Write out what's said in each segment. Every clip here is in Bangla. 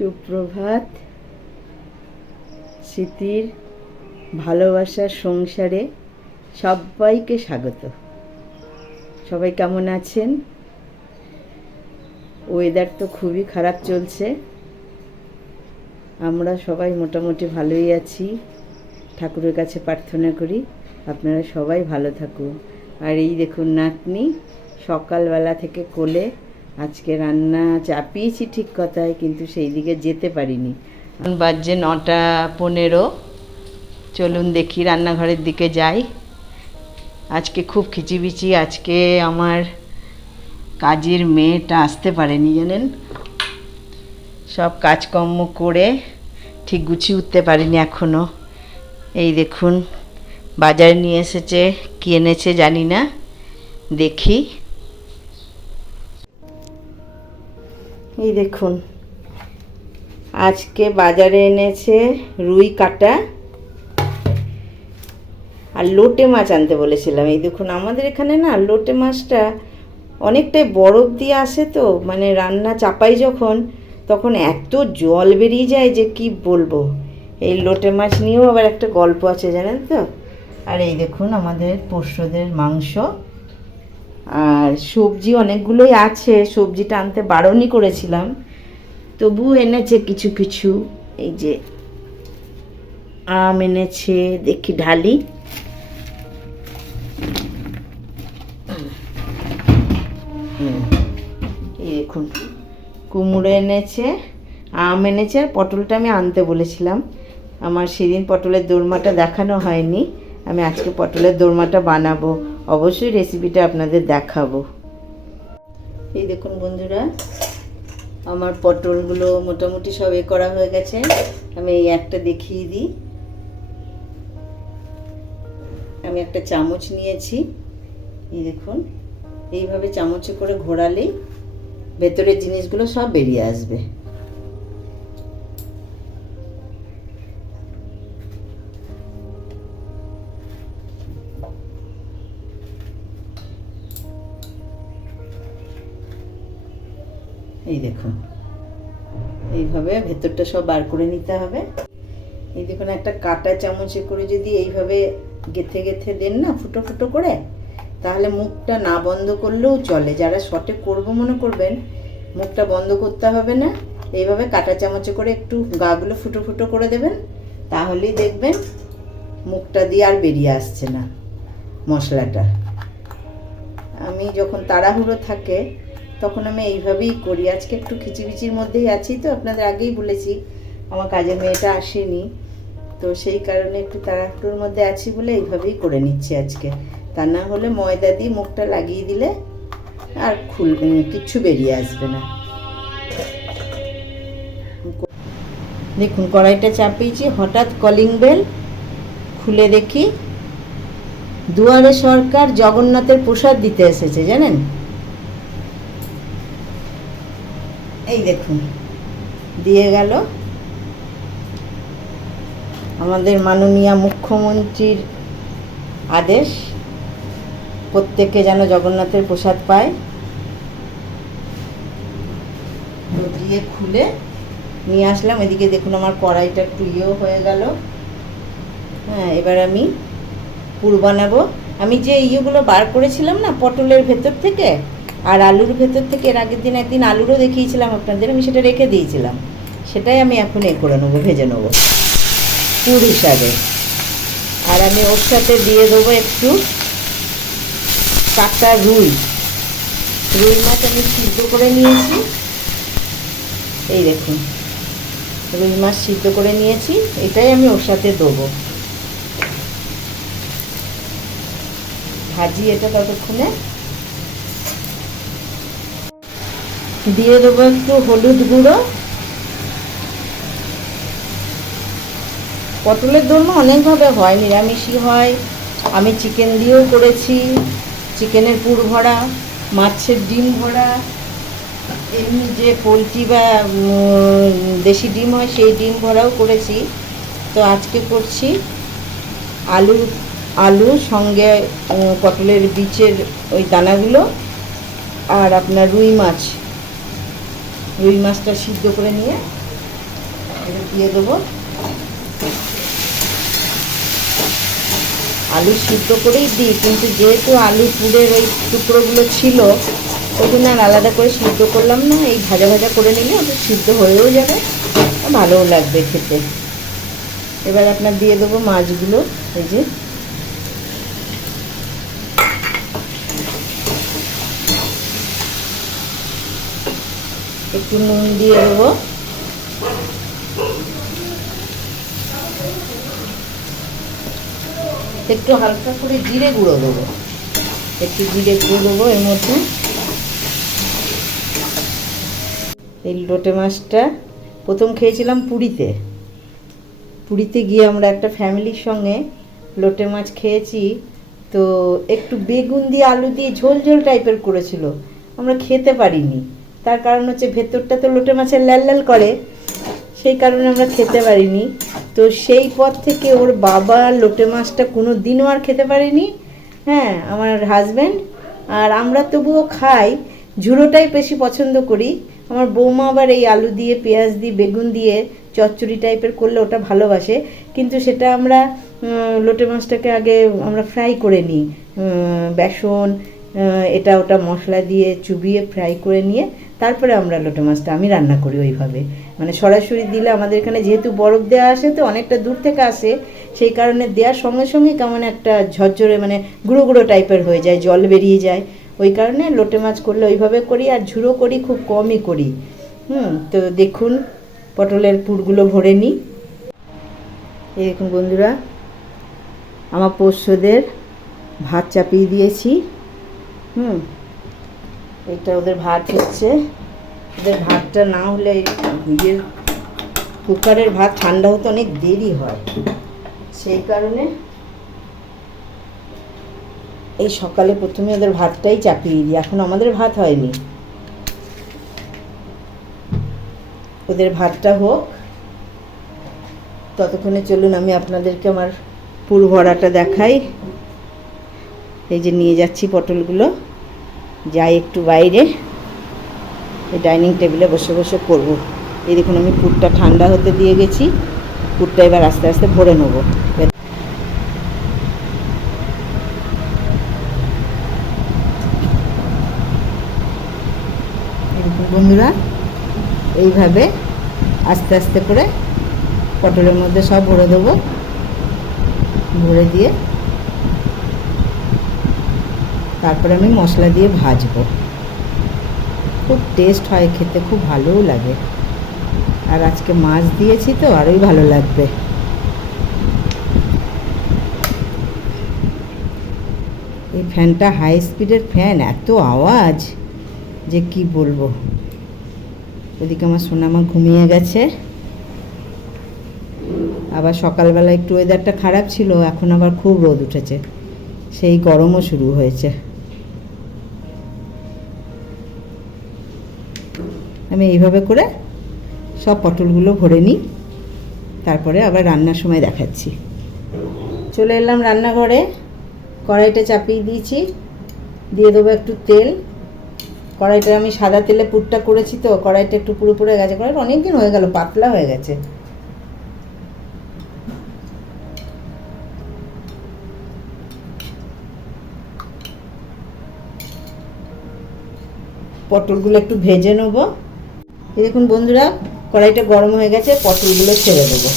সুপ্রভাত। স্মৃতির ভালোবাসার সংসারে সবাইকে স্বাগত। সবাই কেমন আছেন? ওয়েদার তো খুবই খারাপ চলছে, আমরা সবাই মোটামুটি ভালোই আছি। ঠাকুরের কাছে প্রার্থনা করি আপনারা সবাই ভালো থাকুন। আর এই দেখুন নাতনি সকালবেলা থেকে কোলে, আজকে রান্না চাপিয়েছি ঠিক কথায়, কিন্তু সেই দিকে যেতে পারিনি। বাজছে 9:15। চলুন দেখি রান্নাঘরের দিকে যাই। আজকে খুব খিচিবিচি। আজকে আমার কাজের মেয়েটা আসতে পারেনি জানেন, সব কাজকর্ম করে ঠিক গুছিয়ে উঠতে পারিনি এখনও। এই দেখুন বাজারে নিয়ে এসেছে, কি এনেছে জানি না, দেখি। এই দেখুন আজকে বাজারে এনেছে রুই কাটা আর লোটে মাছ আনতে বলেছিলাম। এই দেখুন আমাদের এখানে না লোটে মাছটা অনেকটাই বরফ দিয়ে আসে, তো মানে রান্না চাপাই যখন, তখন এত জল বেরিয়ে যায় যে কি বলবো। এই লোটে মাছ নিয়েও আবার একটা গল্প আছে জানেন তো। আর এই দেখুন আমাদের পোষ্যদের মাংস আর সবজি অনেকগুলোই আছে। সবজিটা আনতে বারণই করেছিলাম, তবু এনেছে কিছু কিছু। এই যে আম এনেছে, দেখি ঢালি। এই দেখুন কুমড়ো এনেছে, আম এনেছে, আর পটলটা আমি আনতে বলেছিলাম। আমার সেদিন পটলের দোরমাটা দেখানো হয়নি, আমি আজকে পটলের দোরমাটা বানাবো। অবশ্যই রেসিপিটা আপনাদের দেখাবো। এই দেখুন বন্ধুরা আমার পটলগুলো মোটামুটি সব করা হয়ে গেছে। আমি এই একটা দেখিয়ে দিই। আমি একটা চামচ নিয়েছি, এই দেখুন এইভাবে চামচে করে ঘোরালেই ভেতরের জিনিসগুলো সব বেরিয়ে আসবে। এই দেখুন এইভাবে ভেতরটা সব বার করে নিতে হবে। এই দেখুন একটা কাঁটা চামচে করে যদি এইভাবে গেথে গেথে দেন না ফুটো ফুটো করে, তাহলে মুখটা না বন্ধ করলেও চলে। যারা শর্টে করব মনে করবেন মুখটা বন্ধ করতে হবে না, এইভাবে কাঁটা চামচে করে একটু গাগুলো ফুটো ফুটো করে দেবেন, তাহলেই দেখবেন মুখটা দিয়ে আর বেরিয়ে আসছে না মশলাটা। আমি যখন তাড়াহুড়ো থাকে তখন আমি এইভাবেই করি। আজকে একটু খিচিবিচির মধ্যেই আছি, তো আপনাদের আগেই বলেছি আমার কাজের মেয়েটা আসেনি, তো সেই কারণে একটু তাড়াহুড়োর মধ্যে আছি বলে এইভাবেই করে নিচ্ছি আজকে। তা না হলে ময়দা দিয়ে মুখটা লাগিয়ে দিলে আর কিচ্ছু বেরিয়ে আসবে না। দেখুন কড়াইটা চাপিয়েছি, হঠাৎ কলিং বেল, খুলে দেখি দুয়ারে সরকার জগন্নাথের প্রসাদ দিতে এসেছে জানেন। এই দেখুন দিয়ে গেল। আমাদের মাননীয় মুখ্যমন্ত্রীর আদেশ প্রত্যেকে যেন জগন্নাথের প্রসাদ পায়। তো দিয়ে খুলে নিয়ে আসলাম। এদিকে দেখুন আমার কড়াইটা একটু ইয়েও হয়ে গেল। হ্যাঁ, এবার আমি পুর বানাবো। আমি যে ইয়েগুলো বার করেছিলাম না পটলের ভেতর থেকে আর আলুর ভেতর থেকে, এর আগের দিন একদিন আলুরও দেখিয়েছিলাম আপনাদের, আমি সেটা রেখে দিয়েছিলাম, সেটাই আমি এখন করে নেবো, ভেজে নেবো পুর হিসাবে। আর আমি ওর সাথে দিয়ে দেবো একটু কাঁচা রুই মাছ আমি সিদ্ধ করে নিয়েছি। এই দেখুন রুই মাছ সিদ্ধ করে নিয়েছি, এটাই আমি ওর সাথে দেবো। ভাজি এটা ততক্ষণে। দিয়ে দেবো একটু হলুদ গুঁড়ো। পটলের দোরমা অনেকভাবে হয়, নিরামিষই হয়, আমি চিকেন দিয়েও করেছি, চিকেনের পুর ভরা, মাছের ডিম ভরা, এমনি যে পোলট্রি বা দেশি ডিম হয় সেই ডিম ভরাও করেছি। তো আজকে করছি আলু সঙ্গে পটলের বীজের ওই দানাগুলো, আর আপনার রুই মাছটা সিদ্ধ করে নিয়ে দিয়ে দেবো। আলু সিদ্ধ করেই দিই, কিন্তু যেহেতু আলু পুরের ওই টুকরোগুলো ছিল ওই জন্য আর আলাদা করে সিদ্ধ করলাম না। এই ভাজা ভাজা করে নিলে ওটা সিদ্ধ হয়েও যাবে, ভালোও লাগবে খেতে। এবার আপনার দিয়ে দেবো মাছগুলো। এই যে একটু নুন দিয়ে দেবো, একটু হালকা করে জিরে গুঁড়ো দেবো, একটু জিরে গুঁড়ো দেবো এর মধ্যে। এই লোটে মাছটা প্রথম খেয়েছিলাম পুরীতে। পুরীতে গিয়ে আমরা একটা ফ্যামিলির সঙ্গে লোটে মাছ খেয়েছি। তো একটু বেগুন দিয়ে আলু দিয়ে ঝোল ঝোল টাইপের করেছিল, আমরা খেতে পারিনি। তার কারণ হচ্ছে ভেতরটা তো লোটে মাছের লাল লাল করে, সেই কারণে আমরা খেতে পারিনি। তো সেই পর থেকে ওর বাবা লোটে মাছটা কোনো দিনও আর খেতে পারিনি। হ্যাঁ, আমার হাজব্যান্ড আর আমরা তবুও খাই, ঝুড়োটাই বেশি পছন্দ করি। আমার বৌমা আবার এই আলু দিয়ে পেঁয়াজ দিয়ে বেগুন দিয়ে চচ্চড়ি টাইপের করলে ওটা ভালোবাসে, কিন্তু সেটা আমরা লোটে মাছটাকে আগে আমরা ফ্রাই করে নিই, বেসন এটা ওটা মশলা দিয়ে চুবিয়ে ফ্রাই করে নিয়ে তারপরে আমরা লোটে মাছটা আমি রান্না করি ওইভাবে। মানে সরাসরি দিলে আমাদের এখানে যেহেতু বরফ দেওয়া আসে তো অনেকটা দূর থেকে আসে, সেই কারণে দেওয়ার সঙ্গে সঙ্গে কেমন একটা ঝরঝরে মানে গুঁড়ো গুঁড়ো টাইপের হয়ে যায়, জল বেরিয়ে যায়। ওই কারণে লোটে মাছ করলে ওইভাবে করি, আর ঝুড়ো করি খুব কমই করি। তো দেখুন পটলের পুরগুলো ভরে নিই। এই দেখুন বন্ধুরা, আমার পোষ্যদের ভাত চাপিয়ে দিয়েছি। এটা ওদের ভাত হচ্ছে। ওদের ভাতটা না হলে ইয়ের কুকারের ভাত ঠান্ডা হতে অনেক দেরি হয়, সেই কারণে এই সকালে প্রথমে ওদের ভাতটাই চাপিয়ে দিই। এখন আমাদের ভাত হয়নি, ওদের ভাতটা হোক ততক্ষণে চলুন আমি আপনাদেরকে আমার পুর ভরাটা দেখাই। এই যে নিয়ে যাচ্ছি পটলগুলো, যাই একটু বাইরে, এই ডাইনিং টেবিলে বসে বসে করব। এই দেখুন আমি পুরটা ঠান্ডা হতে দিয়ে গেছি, পুরটা এবার আস্তে আস্তে ভরে নেব। দেখুন বন্ধুরা, এইভাবে আস্তে আস্তে করে পটলের মধ্যে সব ভরে দেবো। ভরে দিয়ে তারপরে আমি মশলা দিয়ে ভাজবো। খুব টেস্ট হয় খেতে, খুব ভালোও লাগে। আর আজকে মাছ দিয়েছি তো আরোই ভালো লাগবে। এই ফ্যানটা হাই স্পিডের ফ্যান, এত আওয়াজ যে কি বলবো। ওদিকে আমার সোনামা ঘুমিয়ে গেছে। আবার সকালবেলা একটু ওয়েদারটা খারাপ ছিল, এখন আবার খুব রোদ উঠেছে, সেই গরমও শুরু হয়েছে। আমি এইভাবে করে সব পটলগুলো ভরে নিই, তারপরে আবার রান্নার সময় দেখাচ্ছি। চলে এলাম রান্নাঘরে, কড়াইটা চাপিয়ে দিয়েছি, দিয়ে দেবো একটু তেল। কড়াইটা আমি সাদা তেলে পুরটা করেছি তো কড়াইটা একটু পুরো পুড়ে গেছে, কড়াইটা অনেক দিন হয়ে গেল, পাতলা হয়ে গেছে। পটলগুলো একটু ভেজে নেব। এই দেখুন বন্ধুরা, কড়াইটা গরম হয়ে গেছে, পটলগুলো ছেড়ে দেবো।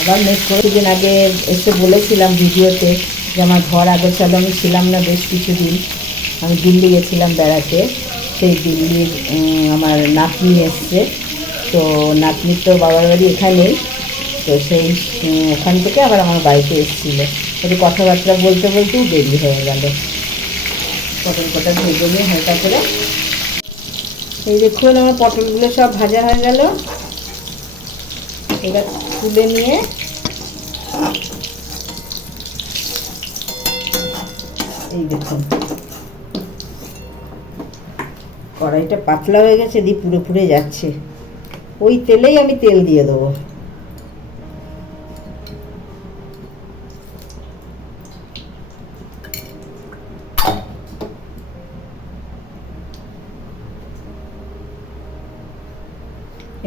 আবার নেক্সট কিছুদিন আগে এসে বলেছিলাম ভিডিওতে যে আমার ঘর আগোছালো, আমি ছিলাম না বেশ কিছুদিন। আমি দিল্লি গেছিলাম বেড়াতে, সেই দিল্লির আমার নাতনি এসছে। তো নাতনির তো বাবার বাড়ি এখানেই, তো সেই ওখান থেকে আবার আমার বাড়িতে এসেছিলো। একটু কথাবার্তা বলতে বলতেও দেরি হয়ে গেল। পটল কটা ভেজে নিয়ে হালকা করে। এই দেখুন আমার পটলগুলো সব ভাজা হয়ে গেল। এবার তুলে নিয়ে এই দেখুন কড়াইটা পাতলা হয়ে গেছে, দিয়ে পুরো পুড়ে যাচ্ছে। ওই তেলেই আমি তেল দিয়ে দেবো।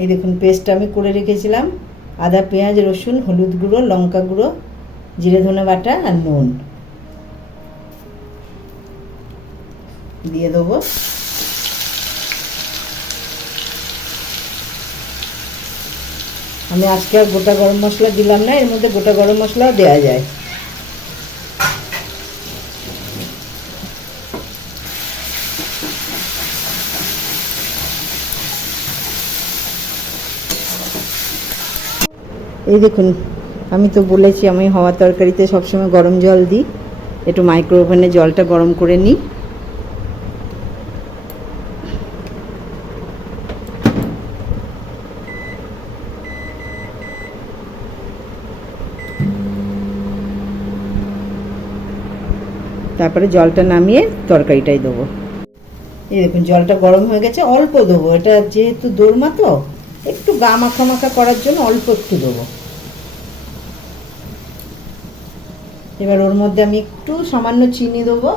এই দেখুন পেস্ট আমি করে রেখেছিলাম, আদা পেঁয়াজ রসুন হলুদ গুঁড়ো লঙ্কা গুঁড়ো জিরে ধনে বাটা আর নুন দিয়ে দেবো। আমি আজকে আর গোটা গরম মশলা দিলাম না, এর মধ্যে গোটা গরম মশলাও দেওয়া যায়। এই দেখুন আমি তো বলেছি আমি হওয়া তরকারিতে সবসময় গরম জল দিই, একটু মাইক্রো ওভেনে জলটা গরম করে নিই। তারপরে জলটা নামিয়ে তরকারিটাই দেবো। এই দেখুন জলটা গরম হয়ে গেছে, অল্প দেবো, এটা যেহেতু দোরমা তো একটু গা মাখা মাখা করার জন্য অল্প একটু দেবো। এবার ওর মধ্যে আমি একটু সামান্য চিনি দেবো,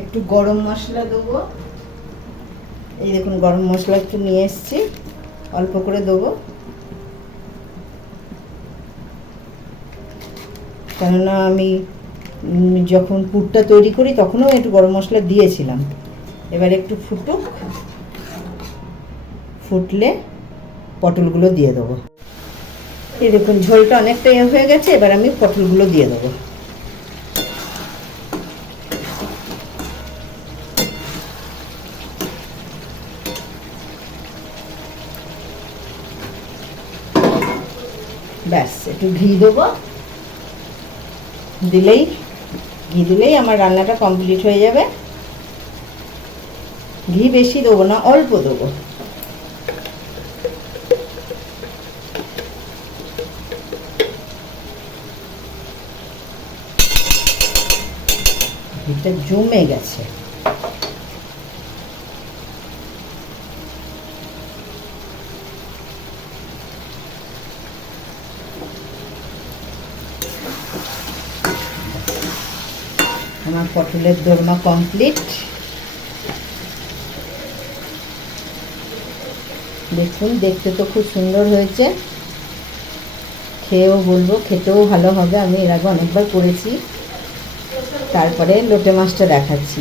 একটু গরম মশলা দেবো। এই দেখুন গরম মশলা একটু নিয়ে এসেছি, অল্প করে দেবো, কেননা আমি যখন পুরটা তৈরি করি তখনও একটু গরম মশলা দিয়েছিলাম। এবার একটু ফুটুক, ফুটলে পটলগুলো দিয়ে দেবো। এই দেখুন ঝোলটা অনেকটা হয়ে গেছে, এবার আমি পটলগুলো দিয়ে দেবো। ব্যাস একটু ঘি দেবো, ঘি দিলেই আমার রান্নাটা কমপ্লিট হয়ে যাবে। ঘি বেশি দেবো না, অল্প দেবো। ঘিটা জমে গেছে। আমার পটলের দোরমা কমপ্লিট। দেখুন দেখতে তো খুব সুন্দর হয়েছে, খেয়েও বলবো খেতেও ভালো হবে। আমি এর আগে অনেকবার করেছি। তারপরে লোটে মাছটা দেখাচ্ছি।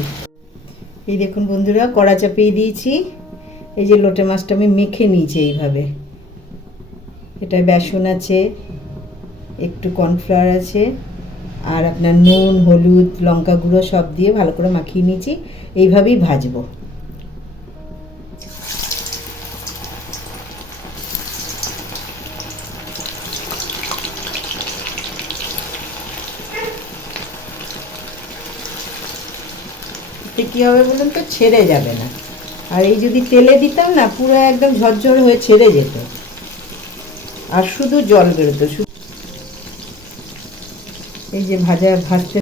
এই দেখুন বন্ধুরা কড়া চাপিয়ে দিয়েছি, এই যে লোটে মাছটা আমি মেখে নিয়েছি এইভাবে। এটা বেসন আছে, একটু কর্নফ্লাওয়ার আছে, আর আপনার নুন হলুদ লঙ্কা গুঁড়ো সব দিয়ে ভালো করে মাখিয়ে নিয়েছি। এইভাবেই ভাজবো। কী হবে বলুন তো, ছেড়ে যাবে না। আর এই যদি তেলে দিতাম না পুরো একদম ঝরঝর হয়ে ছেড়ে যেত আর শুধু জল বেরোতো। এই যে ভাজতে